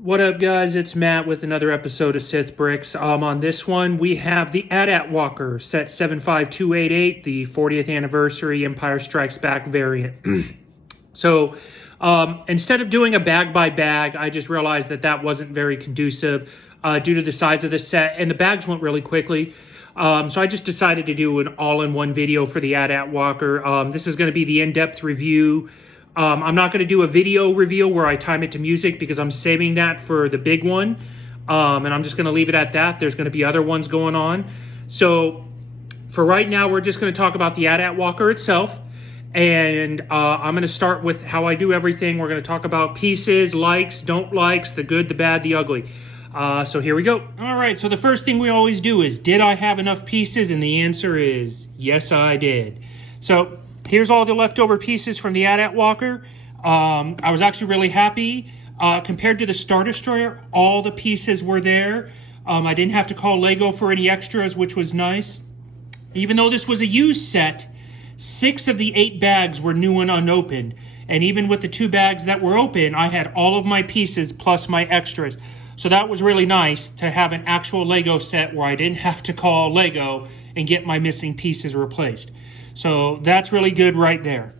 What up, guys? It's Matt with another episode of Sith Bricks. On this one, we have the AT-AT Walker set 75288, the 40th anniversary Empire Strikes Back variant. So instead of doing a bag by bag, I just realized that wasn't very conducive due to the size of the set, and the bags went really quickly. So I just decided to do an all-in-one video for the AT-AT Walker. This is going to be the in-depth review. I'm not going to do a video reveal where I time it to music because I'm saving that for the big one. And I'm just going to leave it at that. There's going to be other ones going on. So for right now, we're just going to talk about the AT-AT Walker itself. And I'm going to start with how I do everything. We're going to talk about pieces, likes, don't likes, the good, the bad, the ugly. So here we go. All right, so the first thing we always do is, did I have enough pieces? And the answer is, yes, I did. So here's all the leftover pieces from the AT-AT Walker. I was actually really happy. Compared to the Star Destroyer, all the pieces were there. I didn't have to call Lego for any extras, which was nice. Even though this was a used set, 6 of the 8 bags were new and unopened. And even with the 2 bags that were open, I had all of my pieces plus my extras. So that was really nice to have an actual Lego set where I didn't have to call Lego and get my missing pieces replaced. So that's really good right there.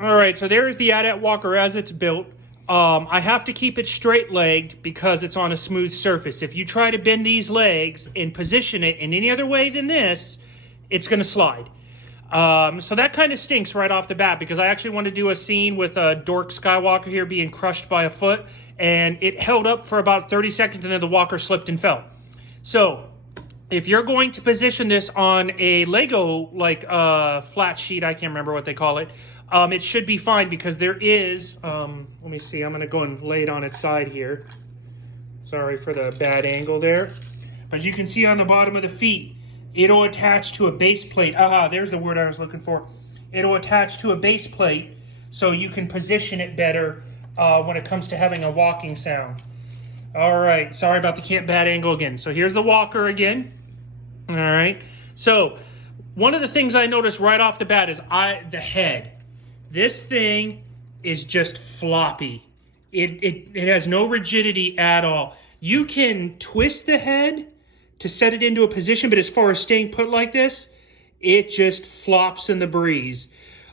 All right, so there's the AT-AT Walker as it's built. I have to keep it straight-legged because it's on a smooth surface. If you try to bend these legs and position it in any other way than this, it's going to slide. So that kind of stinks right off the bat because I actually want to do a scene with Dork Skywalker here being crushed by a foot, and it held up for about 30 seconds and then the walker slipped and fell. So if you're going to position this on a Lego, flat sheet, I can't remember what they call it, it should be fine because there is, let me see, I'm going to go and lay it on its side here. Sorry for the bad angle there. But as you can see on the bottom of the feet, it'll attach to a base plate. There's the word I was looking for. It'll attach to a base plate so you can position it better when it comes to having a walking sound. All right, sorry about the bad angle again. So here's the walker again. All right, so one of the things I noticed right off the bat is the head. This thing is just floppy. It has no rigidity at all. You can twist the head to set it into a position, but as far as staying put like this, it just flops in the breeze.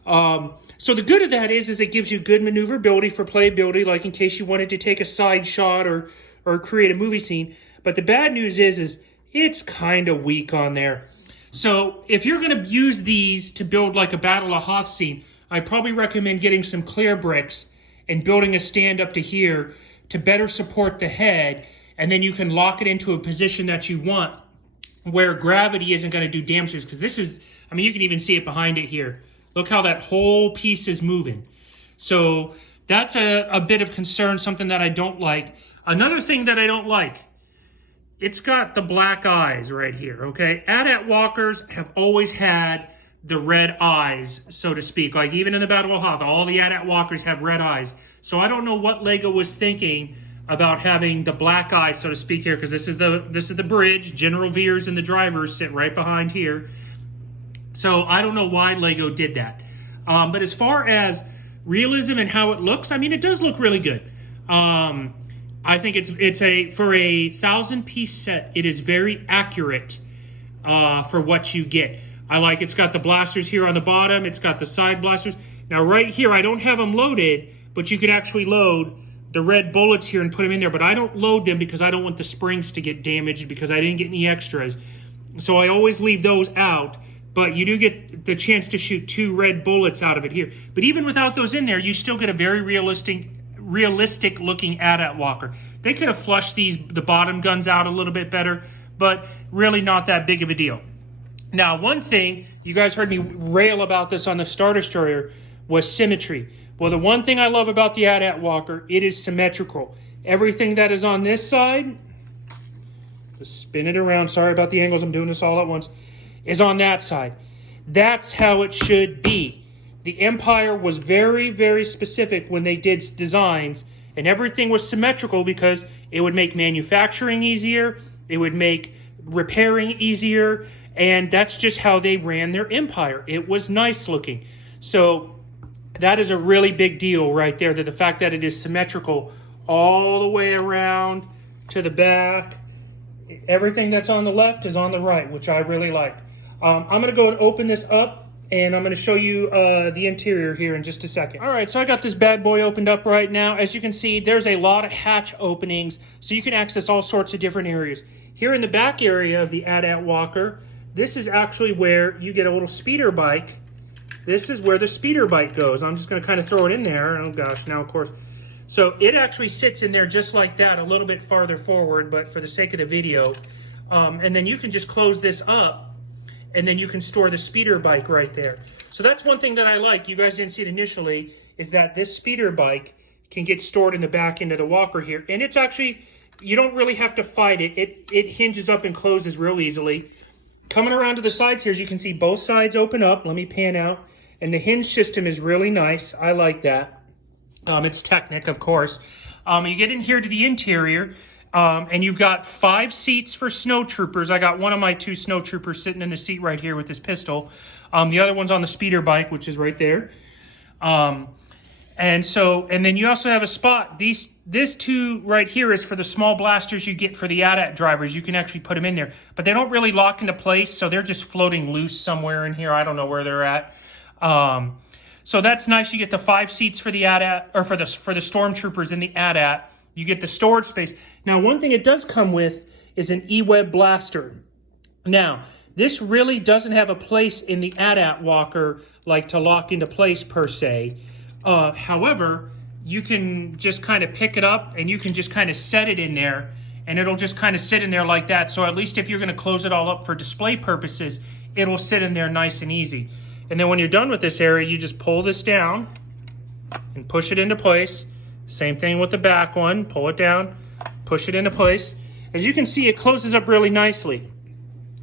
So the good of that is it gives you good maneuverability for playability, like in case you wanted to take a side shot or create a movie scene. But the bad news is it's kind of weak on there. So if you're going to use these to build like a Battle of Hoth scene, I'd probably recommend getting some clear bricks and building a stand up to here to better support the head, and then you can lock it into a position that you want where gravity isn't going to do damages. Because this is, I mean, you can even see it behind it here. Look how that whole piece is moving. So that's a bit of concern, something that I don't like. Another thing that I don't like, it's got the black eyes right here, okay? AT-AT Walkers have always had the red eyes, so to speak. Like even in the Battle of Hoth, all the AT-AT Walkers have red eyes. So I don't know what Lego was thinking about having the black eyes, so to speak, here, because this is the bridge. General Veers and the drivers sit right behind here. So I don't know why Lego did that. But as far as realism and how it looks, I mean, it does look really good. I think it's for a 1,000-piece set, it is very accurate for what you get. It's got the blasters here on the bottom. It's got the side blasters. Now right here, I don't have them loaded, but you could actually load the red bullets here and put them in there. But I don't load them because I don't want the springs to get damaged because I didn't get any extras. So I always leave those out. But you do get the chance to shoot 2 red bullets out of it here. But even without those in there, you still get a very realistic looking AT-AT Walker. They could have flushed the bottom guns out a little bit better, but really not that big of a deal. Now, one thing, you guys heard me rail about this on the Star Destroyer, was symmetry. Well, the one thing I love about the AT-AT Walker, it is symmetrical. Everything that is on this side, just spin it around, sorry about the angles, I'm doing this all at once, is on that side. That's how it should be. The Empire was very, very specific when they did designs, and everything was symmetrical because it would make manufacturing easier, it would make repairing easier, and that's just how they ran their empire. It was nice looking. So that is a really big deal right there, that the fact that it is symmetrical all the way around to the back. Everything that's on the left is on the right, which I really like. I'm going to go and open this up, and I'm going to show you the interior here in just a second. All right, so I got this bad boy opened up right now. As you can see, there's a lot of hatch openings, so you can access all sorts of different areas. Here in the back area of the AT-AT Walker, this is actually where you get a little speeder bike. This is where the speeder bike goes. I'm just going to kind of throw it in there. Oh gosh, now of course. So it actually sits in there just like that, a little bit farther forward, but for the sake of the video. And then you can just close this up, and then you can store the speeder bike right there. So that's one thing that I like. You guys didn't see it initially, is that this speeder bike can get stored in the back end of the walker here. And it's actually, you don't really have to fight it. It hinges up and closes real easily. Coming around to the sides here, as you can see, both sides open up. Let me pan out. And the hinge system is really nice. I like that. It's Technic, of course. You get in here to the interior, and you've got 5 seats for snow troopers. I got one of my 2 snow troopers sitting in the seat right here with this pistol. The other one's on the speeder bike, which is right there. And then you also have a spot. This 2 right here is for the small blasters you get for the AT-AT drivers. You can actually put them in there, but they don't really lock into place, so they're just floating loose somewhere in here. I don't know where they're at. So that's nice. You get the 5 seats for the AT-AT, or for the stormtroopers in the AT-AT. You get the storage space. Now, one thing it does come with is an E-Web blaster. Now, this really doesn't have a place in the AT-AT Walker, like to lock into place per se. However, you can just kind of pick it up, and you can just kind of set it in there, and it'll just kind of sit in there like that. So at least if you're going to close it all up for display purposes, it'll sit in there nice and easy. And then when you're done with this area, you just pull this down and push it into place. Same thing with the back one. Pull it down, push it into place. As you can see, it closes up really nicely.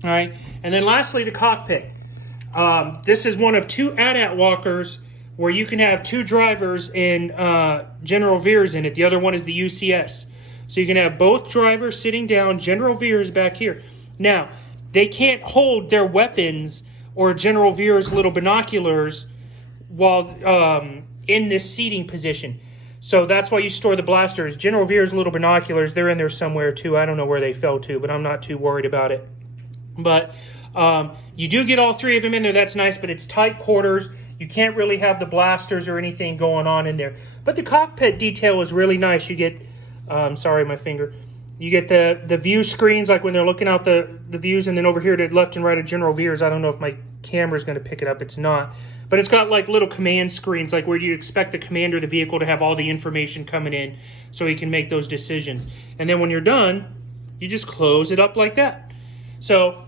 All right. And then lastly, the cockpit. This is one of 2 AT-AT Walkers where you can have 2 drivers and General Veers in it. The other one is the UCS. So you can have both drivers sitting down, General Veers back here. Now, they can't hold their weapons or General Veers' little binoculars while in this seating position. So that's why you store the blasters. General Veers' little binoculars, they're in there somewhere too. I don't know where they fell to, but I'm not too worried about it. But you do get all 3 of them in there. That's nice, but it's tight quarters. You can't really have the blasters or anything going on in there. But the cockpit detail is really nice. You get, sorry, my finger. You get the view screens, like when they're looking out the views, and then over here to left and right of General Veers. I don't know if my camera's going to pick it up. It's not. But it's got like little command screens, like where you expect the commander of the vehicle to have all the information coming in so he can make those decisions. And then when you're done, you just close it up like that. So,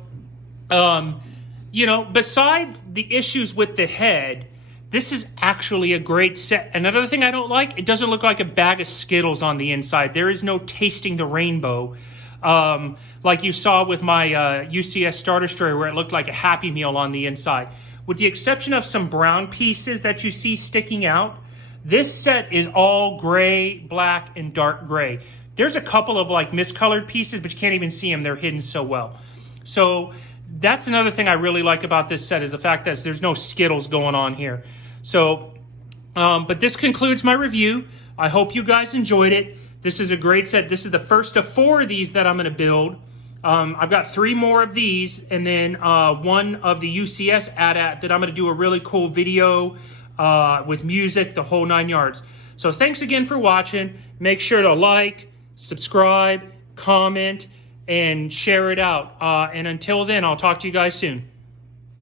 you know, besides the issues with the head, this is actually a great set. Another thing I don't like, it doesn't look like a bag of Skittles on the inside. There is no tasting the rainbow. Like you saw with my UCS Star Destroyer, where it looked like a Happy Meal on the inside. With the exception of some brown pieces that you see sticking out, this set is all gray, black, and dark gray. There's a couple of like miscolored pieces, but you can't even see them. They're hidden so well. So that's another thing I really like about this set, is the fact that there's no Skittles going on here. So, but this concludes my review. I hope you guys enjoyed it. This is a great set. This is the first of 4 of these that I'm going to build. I've got 3 more of these, and then one of the UCS AT-AT that I'm going to do a really cool video with music, the whole 9 yards. So thanks again for watching. Make sure to like, subscribe, comment, and share it out. And until then, I'll talk to you guys soon.